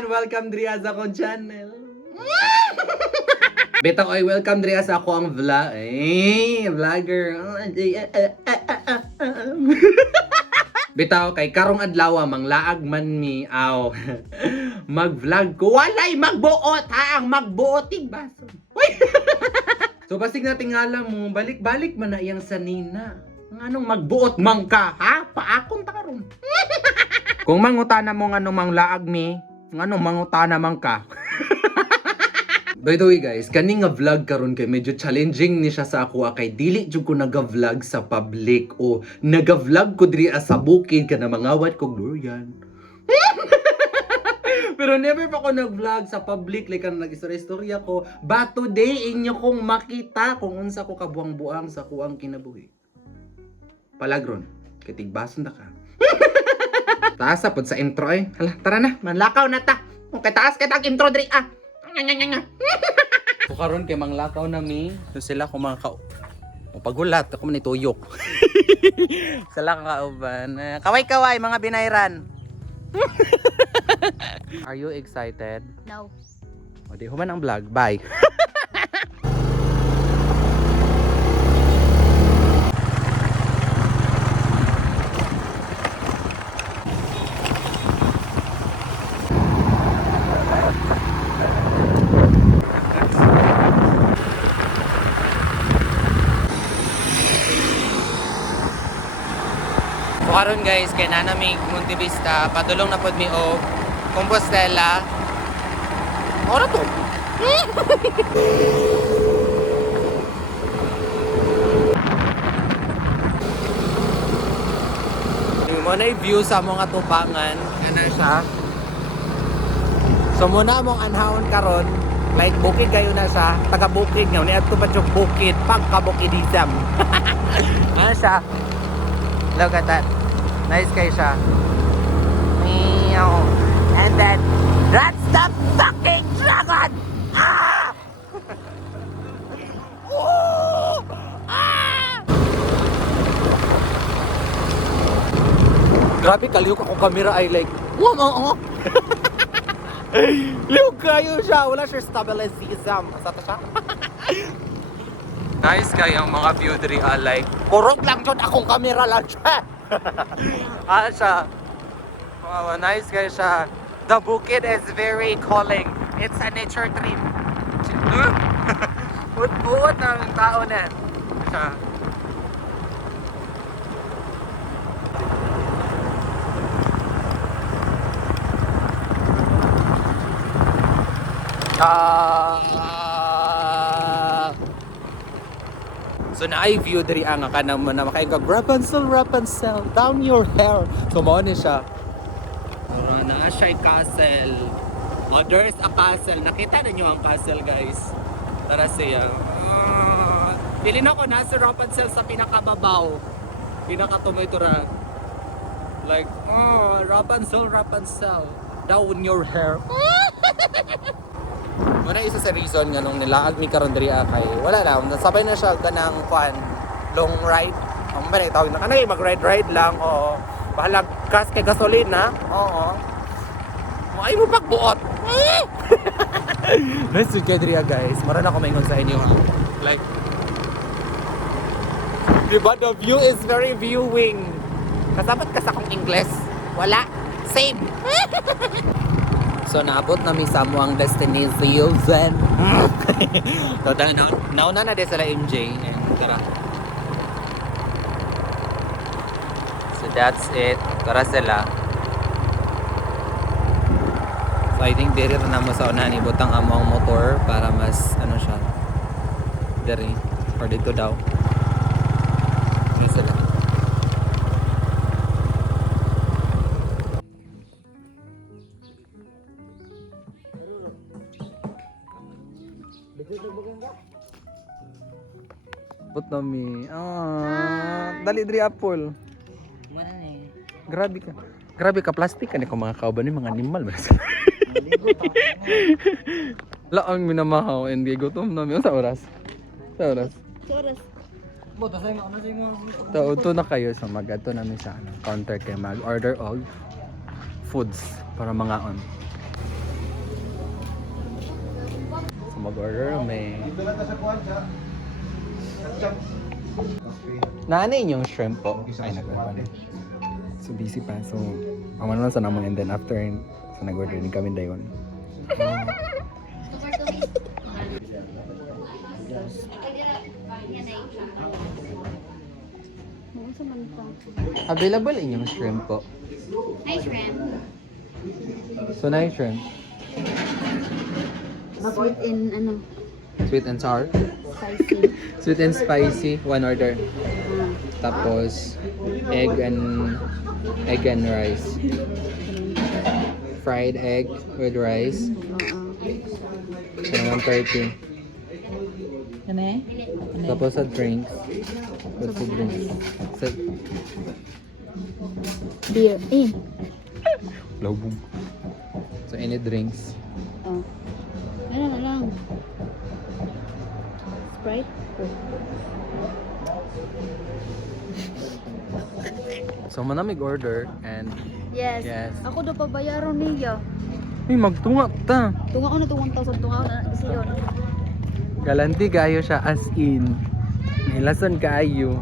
everyone! Welcome diri sa akong channel. Beta ko ay welcome diri sa ako ang vlog. Vlogger. Bitaw kay karong adlaw manglaag man mi aw. Mag-vlog ko walay magbuot ha ang magbuoting baso. So basig nating alam mo balik-balik man na iyang sanina. Anong magbuot man ka ha? Paakon ta karon. Kung mangutana mo nganong manglaag mi, nganong mangutana man ka. By the way guys, kani nga vlog karon kay medyo challenging ni siya sa ako kay dili jud ko naga-vlog sa public o naga-vlog ko diri sa bukid kana mangawat kog durian. Pero never pa ko nag-vlog sa public like kan nag-istorya ko. But today inyo kong makita kung unsa ko kabuang-buang sa kuang kinabuhi. Palagron, kitigbason na ka. Taas pod sa intro eh. Hala, tara na, manlakaw na ta. Okay, taas kay tag intro diri ah. So karon kay manglakaw na mi. So sila ko mga pagulat ako man ituyok. Sila ka kauban. Kaway-kaway mga binayran. Are you excited? No. O di human ang vlog. Bye. So karon guys, kay nanamig Monte Vista, padulong na pod mi og Compostela. Ora to. Yung mo na view sa mga tupangan, ano siya. So muna mong anhaon karon, like bukid kayo na siya, taga bukid nga ni adto pa jud bukid, pagka-bukidism. Ano siya? Look at that. Nice guy siya. Meow. And then, that's the fucking dragon! Ah! Ooh! Ah! Grabe, kaliyok akong camera ay like, wow, liyog kayo siya. Wala siya stabilization. Asata siya? Nice guy ang mga view diri like, kurog lang dyan akong camera lang siya. Siya. Wow, nice guy siya. The bukid is very calling. It's a nature trip. Buot ng tao na. Siya. So na-I view diri ang ka na makainga Rapunzel, down your hair. So mo ni siya. Na siya castle. Oh, there is a castle. Nakita niyo ang castle, guys. Tara siya. Pili na ko nasa Rapunzel sa pinakababaw. Pinakatumoy-tura. Like, Rapunzel, down your hair. Muna isa sa reason nga nung nilaag mi karon diri kay wala lang nasabay na siya ganang long ride. Ang balik tawag na kanay mag-ride lang o bahala gas kay gasolina. Oo. Mo ay mo pagbuot. Nice to get diri guys. Mara na ko maingon sa inyo. Like diba the view is very viewing. Kasabot ka sa akong English? Wala. Same. So naabot namin sa amuang destination. So nauna na din sila MJ and tara. So that's it. Tara sila. So I think diri na mo sa unahan ibutang among motor para mas ano siya. Diri or dito daw. Dito sila. Put nami. Dali diri apple. Mana ni? Grabe ka plastic ani ko mga kauban ni mga animal ba. Laang minamahaw and gutom nami sa oras. Soras. Buta sa mga sa mga. Tauto na kayo sa mag-ato namin sa counter kay mag-order og foods para mga on. Mag-order may. Nanay yung shrimp po. Ay, nagpapan. So busy pa. So, pamano sa naman and then after, so nag-order din kami dayon. Available inyong shrimp po. Hi, shrimp. So, na shrimp. Sweet in, ano, Sweet and sour. spicy. Sweet and spicy. One order. Tapos, egg and rice. Fried egg with rice. And 130. Ano eh? Tapos sa drinks. What's the drinks? Sa Beer. Laubong. So any drinks. Oh. Ano na lang. Sprite? So manamig order and Yes. Yes. Ako daw pabayaron niya. ay magtunga ta. Tunga ko na ito 1,000. Tunga ko na kasi yun. Galanti kaayo siya as in. Nilason kaayo.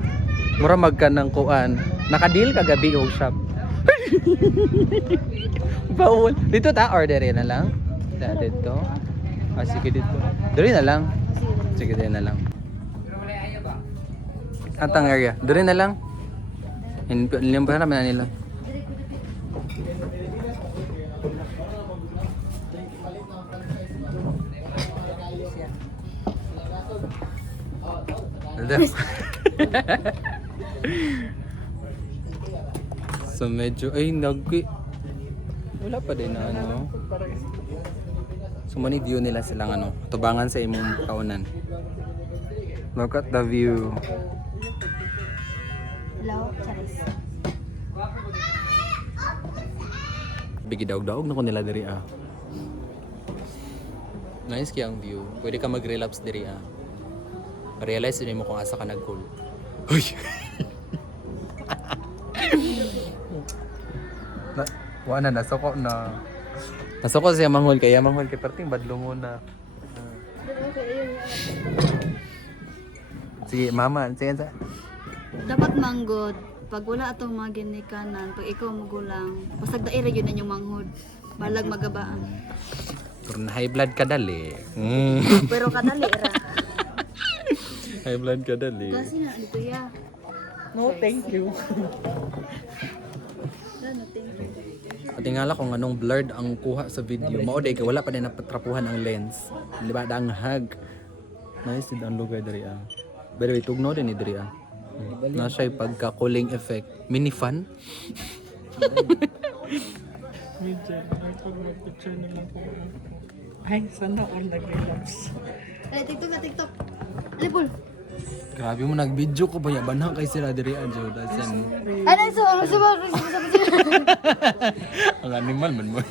Mura magka ng kuan. Nakadil ka gabi og shop. Bawal. Dito ta orderin na lang. Dito. Ah, sige dito. Diri na lang. Sige diri na lang. Atang area. Diri na lang. Limpahan naman na nila. So medyo ay wala pa din na ano. So many view nila silang ano, tubangan sa imong kaunan. Look at the view. Hello, Charis. Bigi daog-daog na ko nila diri ah. Nice kaya ang view. Pwede ka mag-relapse diri ah. Realize din mo kung asa ka nag-cool. Uy! Wala na, nasoko na. Nasoko siya manghol kaya manghol kay perting badlo muna. Sige, mama, sige sa. Dapat manggod. Pag wala atong mga ginikanan, pag ikaw magulang, pasag daira yun na yung manghod. Balag magabaan. Pero na high blood ka dali. Pero kadali ra. High blood ka dali. Kasi na dito ya. No, thank you. Ano, thank you. At tingala kung anong blurred ang kuha sa video. Mao day kay wala pa din napatrapuhan ang lens. Di ba dang hag. Nice din ang lugar diri ah. By the way, tugno din ni diri ah. Na siya pagka cooling effect. Mini fan. Ay, sana all nag-relapse. Ay, TikTok na TikTok. Alipol. Grabe mo nag-video ko ba yabanang kay sila diri ah Joe. Dasan. Ano so Ang animal man mo.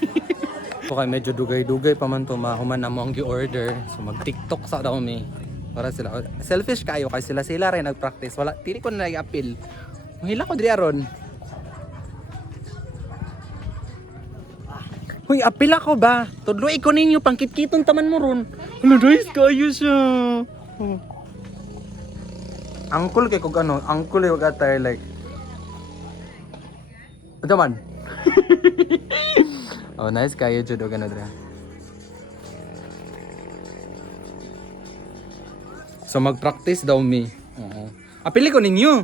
So kay medyo dugay-dugay pa man to mahuman na mo ang gi-order. So mag-TikTok sa daw mi. Para sila selfish kayo kay sila rin nag-practice. Wala dili ko na nag-appeal. Mahila ko diri aron. Hoy, apil ako ba? Tudloy ko ninyo pangkit-kiton taman mo ron. Hala, guys, kayo siya. Oh. Angkol kay kog ano, angkol ay wag attire like. Ito man. Oh, nice kayo jud og ano dra. So mag-practice daw mi. Oo. Apili ko ninyo.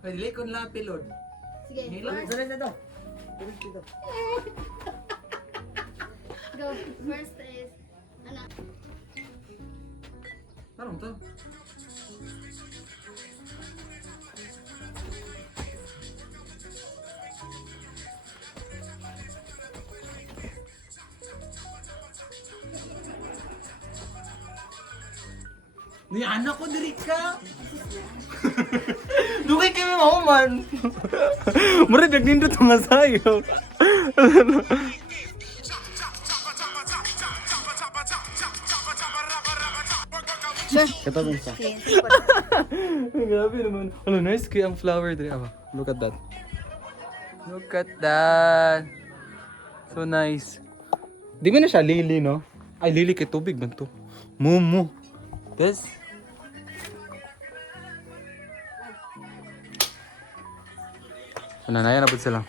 Dili ko na apilod. Sige. Go. First is ano? Tarong to. Ni anak ko diri ka. Dugay kami mahuman. Mura nindot mga sayo. Sure. Kata mo isa. Sige. Sige. Grabe naman. Ano, nice kaya ang flower diri. Ah, look at that. Look at that. So nice. Di ba na siya lily, no? Ay, lily kay tubig man to. Mumu. This. Nanaya na po sila.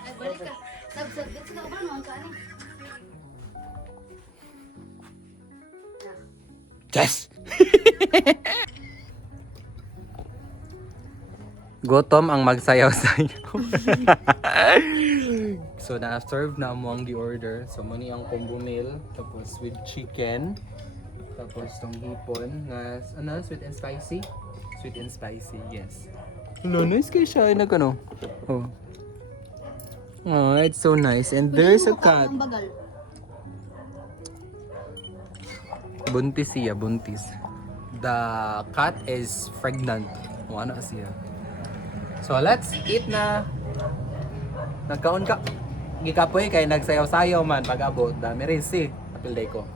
Ay, balik ka. Sab, dito ka ba naman ka? Yes! Gutom ang magsayaw-sayaw. So, na-serve na mo ang gi-order. So, mani ang combo meal. Tapos with chicken. Tapos tong hipon na, sweet and spicy? Sweet and spicy, yes. No, nice kayo siya. Ay, nagano. Oh. Oh, it's so nice. And there's a cat. Ang bagal. Buntis siya, buntis. The cat is pregnant. O ano siya. So let's eat na. Nagkaon ka. Gikapoy kay nagsayaw-sayaw man pag abot. Dami rin si. Apilday ko.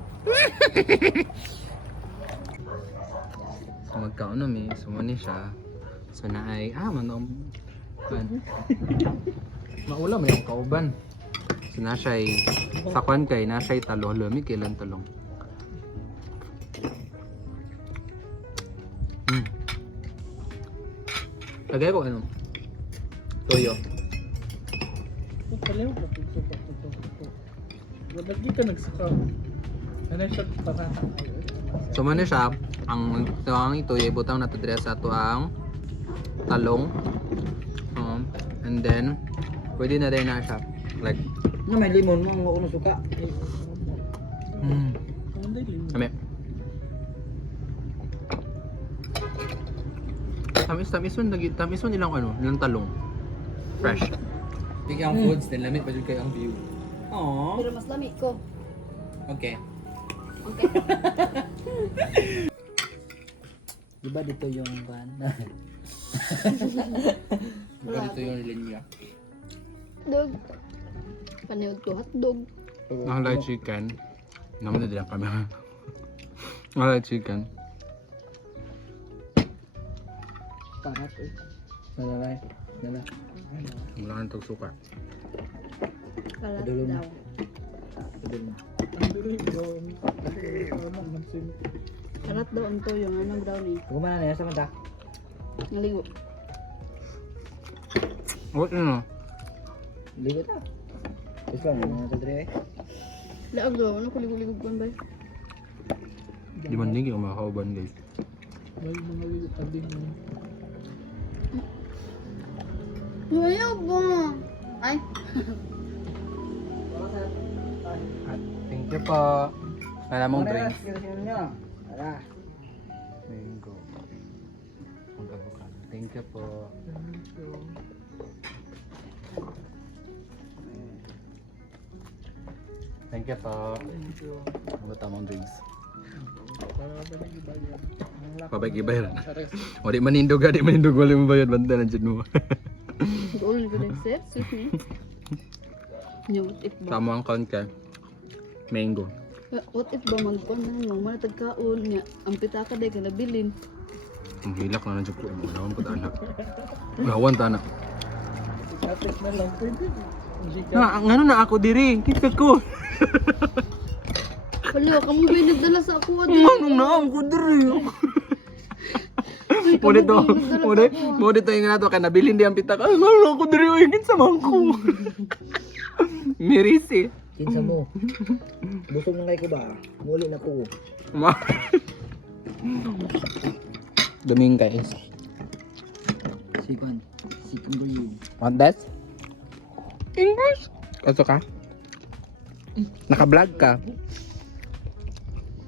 So magkaon na mi. Sumuni siya. So na ay, manom. Maula may yung kauban. So na siya ay, sakwan kay na siya ay talo. Lumi kailan talong. Lagay ko ano? Toyo. Kaliw ka ito. Wala ka nagsaka. Ano siya parata? So man siya, ang ito ibutang nato dire sa ato ang talong. And then pwede na din na siya. Like Na may limon mo, ang ako suka. Kami. Tamis one ilang ano, ilang talong. Fresh. Bigyan ang foods, then lamit pa dyan kayo ang view. Aww. Pero mas lamig ko. Okay. Okay. Diba dito yung van? Baka dito yung linya. Dog. Paniod ko hotdog. Nakalay chicken. Naman na din ang camera. Nakalay chicken. Parat eh. Nalalay. Nala. Wala nang itong suka. Kalat Padulong. daw. Padul na. Ang duling doon. Kalat daw ang toyo. Anong brownie? Gumana na yan sa mata. Naligo. What ano? Ligo ta. Gusto lang na ito dre eh. Laag daw. Ano ko ligo-ligo ko ba? Di man din kayo makakauban guys. May mga ligo tabi mo. Ayaw ba? Ay. Thank you po. Wala mong drinks. Tara. Mango. Mag-avocado. Thank you po. Thank you po. Ano tamang drinks? Para ba nag-ibayan? Pabay-gibayar. O di manindog ha, di manindog. Wala mo bayad. Banta na dyan mo. Doon ko din set. Sweet ni. What if ba? Tama ang count ka. Mango. What if ba magkuhan na mo? Mga tagkaon niya. Ang pitaka day ka nabilin. Ang hilak na nandiyan ko. Gawan po tanak. Gawan tanak. Kapit na lang. Pwede. Ngano na ako diri. Kita ko. Kaliwa, kamu ba yung nagdala sa ako? Ngano na ako diri. Mo dito. Mo dito yung nato kay nabilin di ang pitaka. Ngano na ako diri. Ay, kinsa man ko. Mirisi. Kinsa mo. Busog na kayo ko ba? Muli na ko. Ma. Daming guys. Sikon. Sikon ko yun. What that? English? Kaso ka? Naka-vlog ka?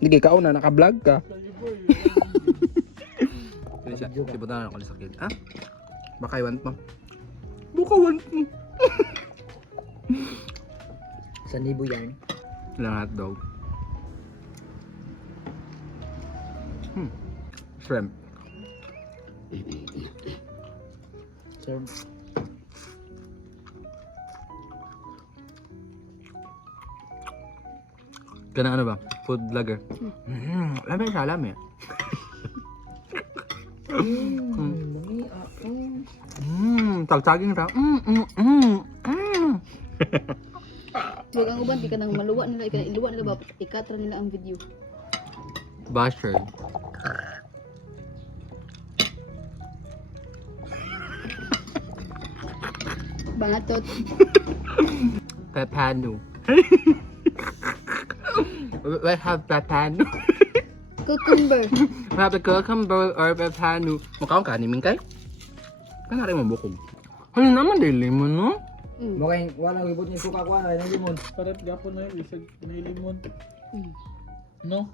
Hindi ka una, naka-vlog ka. Kaya siya, sibutan na ako sa sakit. Ah? Baka iwan mo. Baka iwan mo. Sa libo yan. Ilang hotdog. Shrimp. Sir. Kana ano ba? Food vlogger. Lami siya, lami. Lumi ako. Tagsaging ra. Huwag ang uban, di ka nang maluwa nila, ika iluwa nila ba, ikatra nila ang video. Basher. Bangatot. Pepano. We have pepano. Cucumber. We have the cucumber or pepano. Mukhaong kaniming kay? Kanari mo bukog. Ano naman day lemon, no? Mukhang walang ibot niya suka ko na yung limon. Karat gapon na yun, isag may limon. Mm. No?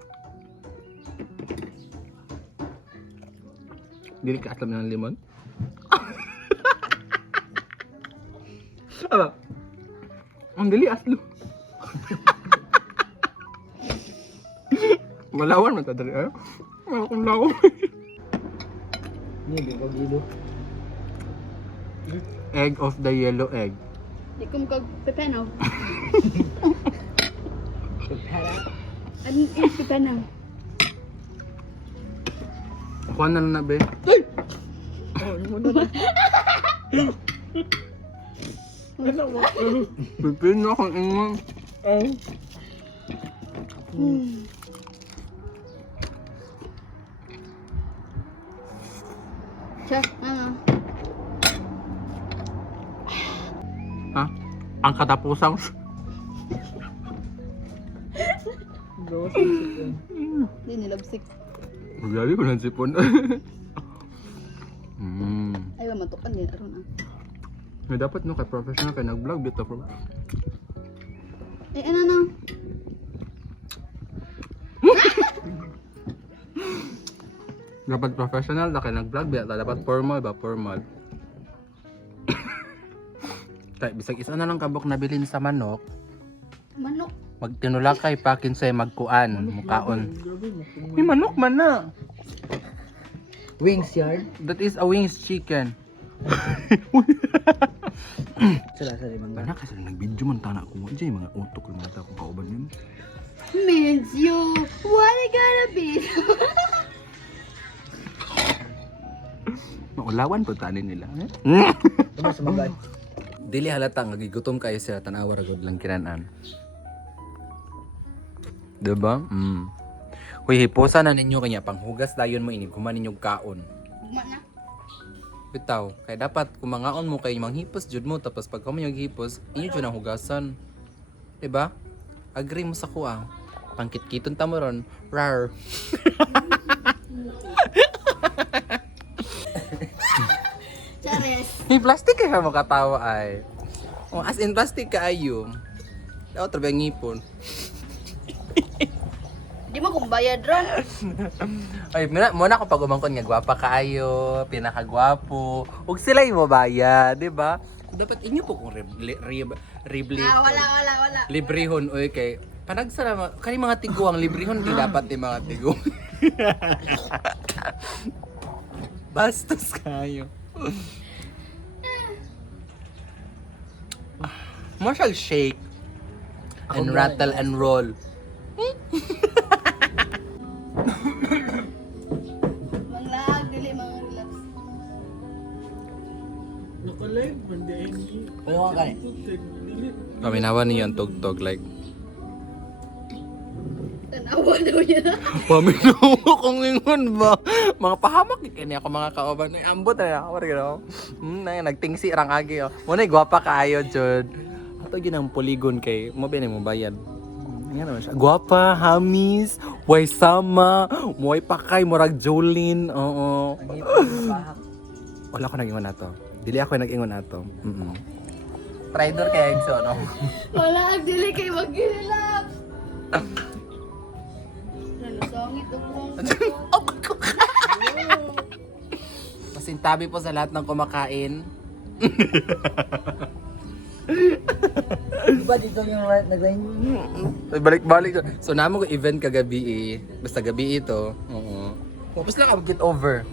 Dili ka alam ng limon? Aba? Ang dili aslo. Malawan man tadari eh. Ang lawa. Hindi, bigog ilo. Egg of the yellow egg. Di ko makag pepeno. Ano is pepeno? Kuha na lang na be. Ano mo? Pipin na akong ingon. Siya, ano? Ha? Ang katapusang. Gawas yung sipon. Di nilabsik. Magabi ko ng sipon. Ay, matukan din. Aron ah. May dapat no kay professional kay nag-vlog dito bro. Eh, ano na? Dapat professional na kay nag-vlog biya dapat formal ba formal. Kay bisag isa na lang kabok nabilin sa manok. Manok. Magtinula kay pakinsay magkuan mukaon. Grabe mo. May manok man na. Wings yard. That is a wings chicken. Sila sa limang Bana kasi nag-video man tana ko mo dyan mga utok lang mata kung kauban yun. Means you. What I gotta be? Maulawan po tanin nila. Diba sa magay? Dili halata nga gigutom kayo sila tanawa ragod lang kinanan. Diba? Hoy, hiposa na ninyo kanya panghugas dayon mo inib kuman ninyong kaon. Ugma na. Bitaw, kay dapat kumangaon mo kay manghipos jud mo tapos pag kamo yung hipos, inyo jud ang hugasan. Diba? Agree mo sa kuang. Pangkit-kiton ta mo ron. Rar. Chares. May plastic ka mo katawa ay. Oh, as in plastic ka ayo. Daw trabe ang ngipon. Di mo kung bayad ron. Ay, muna ko pag umangkon nga gwapa kaayo, pinakagwapo. Ug sila mo baya, di ba? Dapat inyo po kung Wala. librehon oy kay panagsara kani mga tiguang librehon di dapat di mga tiguang. Bastos kayo. Mo siya shake and rattle and roll. Manglaag, dili mga relax. Naka-live, mandihin ni. Ano ka kani? Dili. Paminawa niyo ang tugtog like Tanawa daw niya. paminawa kung ingon ba mga pahamak kini ako mga kauban ay ambot na ako rin nagtingsi rang agi oh mo na gwapa kaayo jud ato gyud ang polygon kay mo ba mo bayad nga naman siya gwapa hamis way sama moy pakay murag Jolene oo wala ko nag-ingon nato dili ako nag-ingon nato traidor kay Exo no Wala, dili kay mag-relax. Nalusangit ako. Pasintabi po sa lahat ng kumakain. Diba dito yung nag-line? Balik-balik. So, namo ko event kagabi eh. Basta gabi ito. Oo. Tapos lang get over.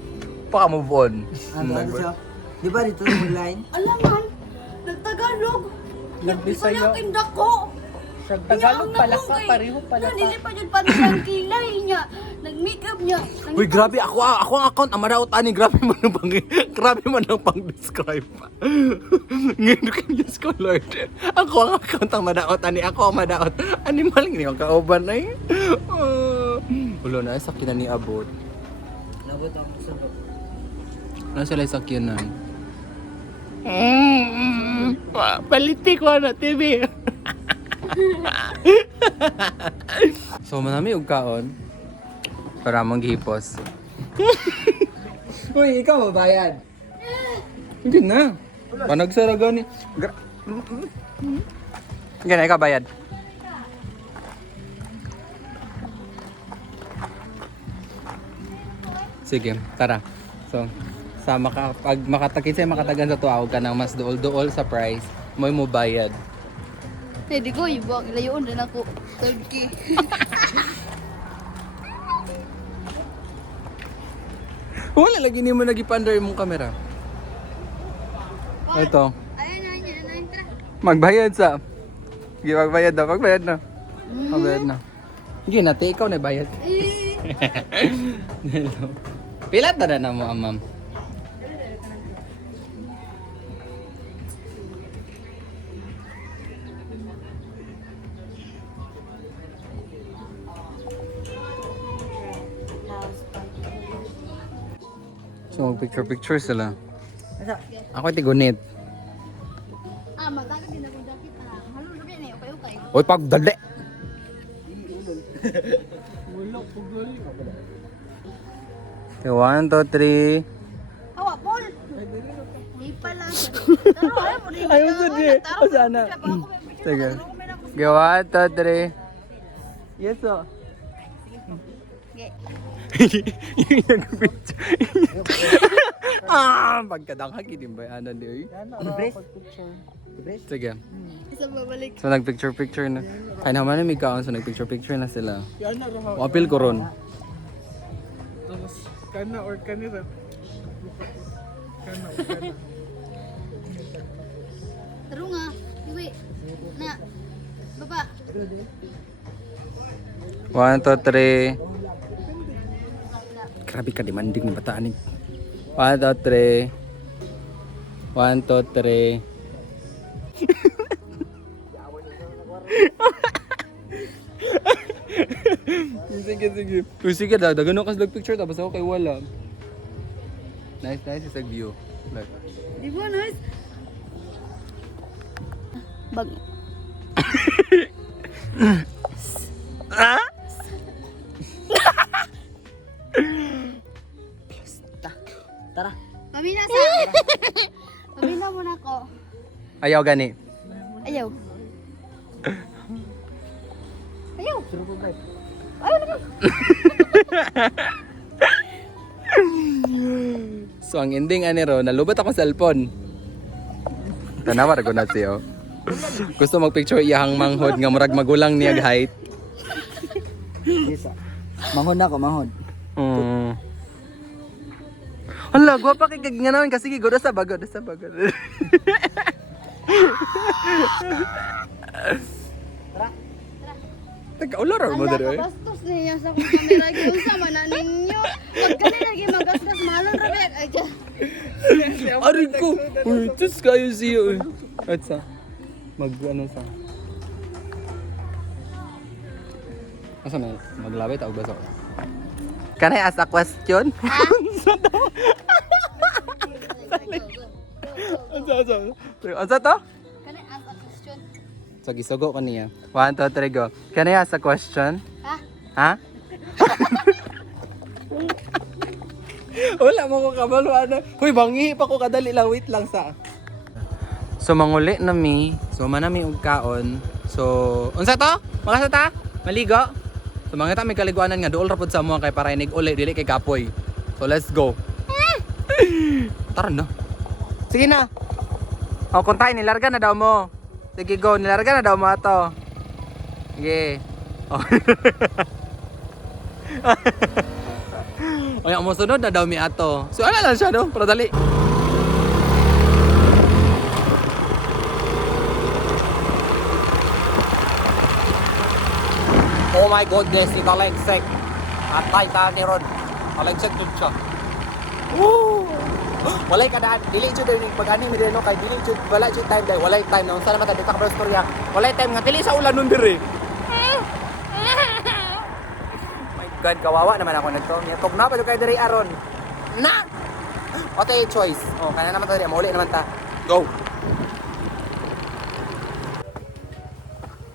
Paka move on. Ano siya? Diba dito yung line? Alaman, nagtagalog. Nagbisaya. Yung dako. Sa Tagalog pala ka, pareho pala ka. Dili pa dyan pa siyang kilay niya. Nag-makeup niya. Uy, grabe. Ako ang account. Amaraot ani. Grabe man ang pang-describe. Ngayon ko Diyos ko, Lord. Ako ang account ang madaot ani. Ako ang madaot. Animal. Hindi ang kauban ay. Hulo na, sakyanan ni Abot. Nabot ako sa bag. Ano sila sakyanan? Palitik ko na TV. So manami og kaon para manghipos. Uy, ikaw mabayad. Hindi na. Panagsara gani. Gana ikaw bayad. Sige, tara. So, pag makatakit sa'yo makatagan sa tuwa, ka nang mas duol-duol sa price, mo bayad. Eh, di ko, ibang layoon din ako. Turkey. Wala lagi ni mo nagipandar mong kamera. Ito. Ayun na, tara. Magbayad sa. Sige, magbayad na. Magbayad na. Sige, nati, ikaw na bayad. Pilat na mo, ma'am. So, mag-picture sila. Asa? Ako tigunit. Magdagat din akong jacket na. Halo, sabi na, okay. Uy, pagdali! Wala, pagdali. Okay, 1, 2, 3. Hawa, Paul! Di pala. Taro, ayaw mo rin. Ayaw mo din. O, sana. Sige. Okay, 1, 2, 3. Yes, oh. Yung nag-picture. Pagkadangha, kinimbayanan di. Ibres? Sige. Isa babalik. So, nag-picture-picture na. Ay naman na may kaon, so nag-picture-picture na sila. Yan na raw. Apil ko ron. Tapos, kana or kanira. Kana or kana. Taro nga. Iwi. Na. Baba. 1, 2, 3. Grabe ka, demanding ng bataan eh. 1, 2, 3. 1, 2, 3. Sige. Sige, dagan ako sa picture tapos ako kay wala. Nice sa view. Like. Di ba, nice? Bag. Tara. Pamina sa. Pamina mo na ko. Ayaw gani. Ayaw. Ayaw. Sino ko guys? So ang ending ani ro, nalubot ako sa cellphone. Tanawa ra ko na siya. Gusto mag-picture iyahang manghod nga murag magulang niya height. Yes, ah. Manghod na ako, manghod. Hala, gwapa kay kaginganawan kasi gigoda sa bagod. Teka, ular mo Ala, dere. kabastos niya sa kong kamera. Giyong sama na ninyo. Pag kani lagi magastos, mahalon rabi. Ay, dyan. Aray ko. Uy, tus kayo siya. At sa ano sa. Asa na maglaway ta og baso. Can I ask a question? Asa to? Kani ask a question. So gisugo ko niya. 1, 2, 3 go. Can I ask a question? Ha? Ha? Wala mo ko kabalo ano. Hoy, bangi pa ko kadali lang, wait lang sa. So manguli na mi. So manami og kaon. So unsa to? Makasa ta? Maligo? So mga ta may kaliguanan nga duol ra pod sa mo kay para inig uli dili kay kapoy. So let's go. Tara na. Sige na. O kuntay nilarga na daw mo. Sige go, nilarga na daw mo ato. Sige. Oh. Ay, mo sunod na daw mi ato. So ano lang siya no? Para dali. Oh my goodness, ito legsek. Atay ta ni Ron. Legsek jud siya. Woo! Walay kadaan, dili jud ni pag-ani mi no kay dili jud wala jud time dai, walay time na unsa naman ka dito ka storya. Walay time nga dili sa ulan nun dire. My God, kawawa naman ako nagtomya. Tog na pa kay diri aron. Na. Okay, choice. Oh, kana naman to diri, mauli naman ta. Go.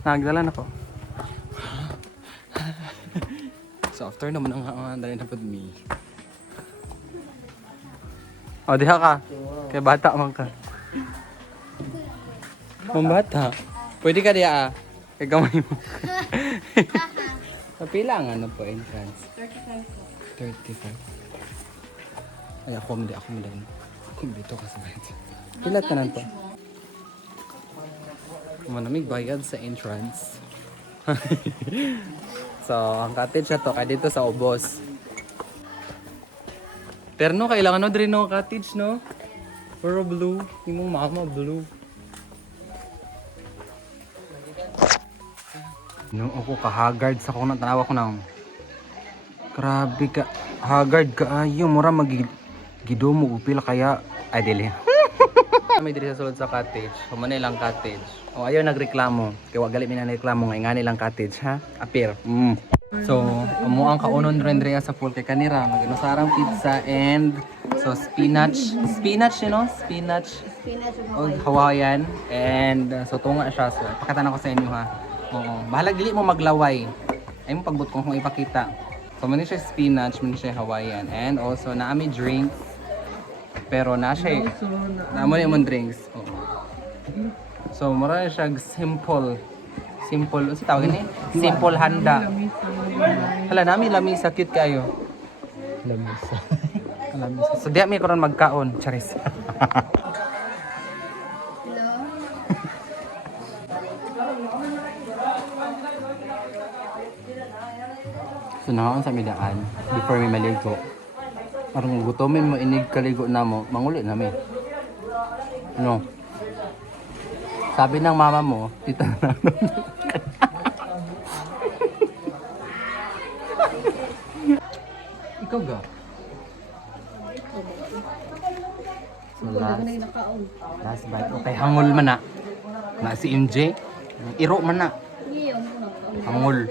Nagdala na ko. So after naman ang dali na pud mi. Oh, diha ka. Kay bata man ka. Bata. Pwede ka diya ah. Kay gamay mo. Kapila ang ano po entrance? 35. Ay ako mo din. Ako dito kasi ba? Pila tanan po. Manamig bayad sa entrance. So, ang cottage na to, kaya dito sa Ubos. Pero no, kailangan no din no cottage, no? Puro blue. Yung mama blue. No, ako kahagard sa kung natanawa ko nang. Grabe ka. Haggard ka ayo. Mura magigido mo. Upila kaya. Ay, dili. May diri sa sulod sa cottage. Human nilang cottage. O ayaw nagreklamo. Kaya wag gali mi na reklamo nga nilang cottage ha. Appear. So, amo ang kaunon rin diri sa pool kay kanira maginusarang pizza and so spinach, you know, spinach o Hawaiian and so tunga siya. So, pakita ko sa inyo ha. Oo. Bahala dili mo maglaway. Ay mo pagbut kung ipakita. So, man siya spinach, man siya Hawaiian and also naami drinks. Pero na siya, naamo na yung drinks. Oh. So, marami siya simple, ano sa tawag ni? Simple handa. Hala, namin lamisa, cute kayo. Lamisa. So, di may karon magkaon, charis. So, nakaon sa midaan before may maligo. Parang gutomin mo, inig kaligo na mo, manguli na may. No. Sabi ng mama mo, tita na. Ikaw ga? So last bite. Okay, hangul man na. Na si MJ. Iro man na. Hangul.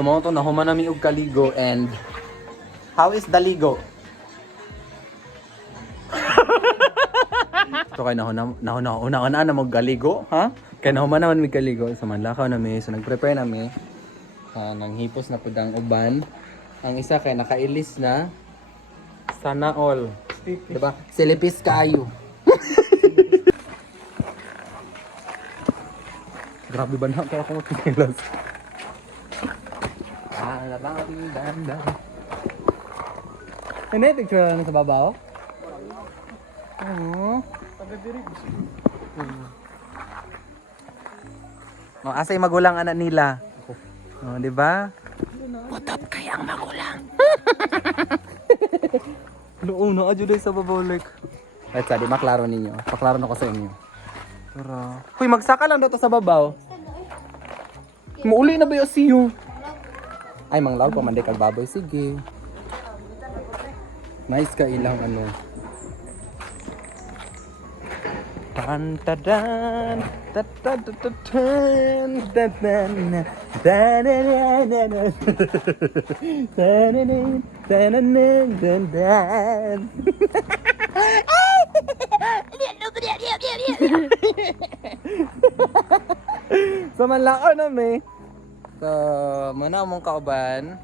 Tumoto na human nami og kaligo and how is the ligo? So kay nahuna na mo galigo, ha? Kay nahuman naman mi kaligo sa manlakaw na mi, so nagprepare na mi. Nang hipos na pud ang uban. Ang isa kay nakailis na sana all. Diba? Silipis kaayo. Grabe ba na ako magkikilas? Danda. Ano yung picture na sa babaw? Oo. Oh, asay magulang anak nila. Oh, di ba? Utot kaya ang magulang. Noon na adyo sa babaw like. Ay, di maklaro ninyo. Paklaro na ko sa inyo. Tara. Hoy, magsaka lang daw to sa babaw. Mauli na ba yung siyo? Ay, manglaw pa man di kag baboy. Sige. Nice ka ilang ano. Tan tadan tatatan tatan tananan tananan tananan. So manlao na me. So, muna mong kauban.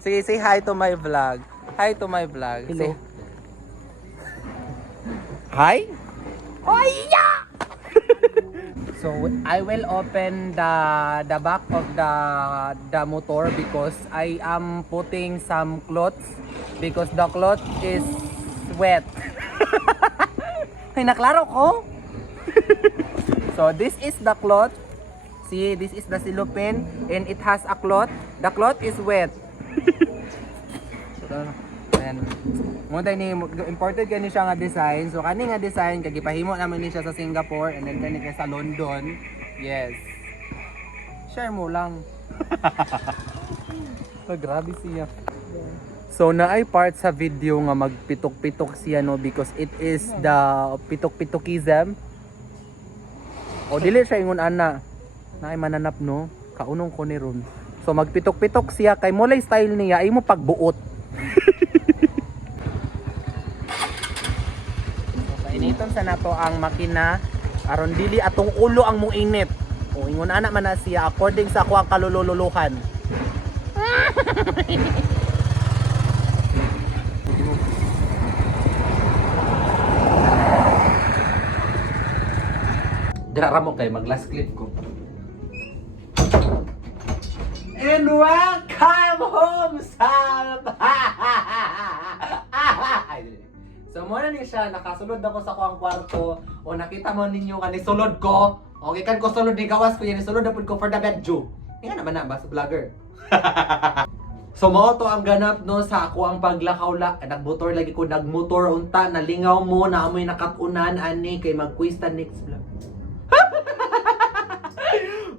Sige, say hi to my vlog. Hi to my vlog. Hello. Say, hi? Ay, ya! So I will open the back of the motor because I am putting some clothes because the cloth is wet. Ay, naklaro ko. So this is the cloth. See, this is the cellophane and it has a cloth. The cloth is wet. So, and mo ni imported kani siya nga design. So kani nga design kay gipahimo naman ni siya sa Singapore and then kani kay sa London. Yes. Share mo lang. Oh, grabe siya. So naay part sa video nga magpitok-pitok siya no because it is the pitok-pitokism. O dili siya ingon ana. Naay mananap no. Kaunong ko ni ron. So magpitok-pitok siya kay molay style niya ay mo pagbuot. Initon sa nato ang makina aron dili atong ulo ang mong init. O ingon ana man na siya according sa ako ang kalululuhan. Dara mo kay mag last clip ko. And welcome home sa So mo na ni siya, nakasulod ako sa kuang kwarto o nakita mo ninyo kani sulod ko. Okay kan ko sulod ni gawas ko yan sulod na pud ko for the bedroom. Nga naman na ba sa vlogger. So mao to ang ganap no sa ako ang paglakaw nagmotor lagi ko nagmotor unta nalingaw mo na amoy nakatunan ani kay magkwista next vlog.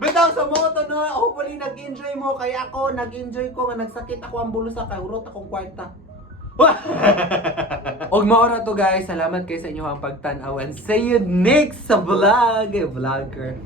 Bitaw sa moto no, hopefully nag-enjoy mo kay ako nag-enjoy ko nga nagsakit ako ang bulo sa kahurot akong kwarta. Og maora to guys, salamat kayo sa inyong pagtan-aw and see you next sa vlog, vlogger.